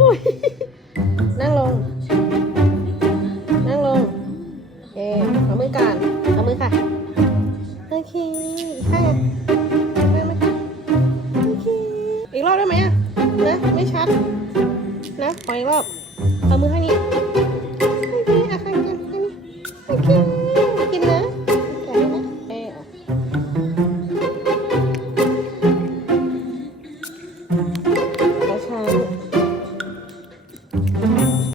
อุ้ยนั่งลงนั่งลงโอเคเอามือก่อนเอามือค่ะโอเคอีกข้างได้ไหมคะโอเคอีกรอบได้ไหมอะนะไม่ชัดนะขออีกรอบเอามือข้างนี้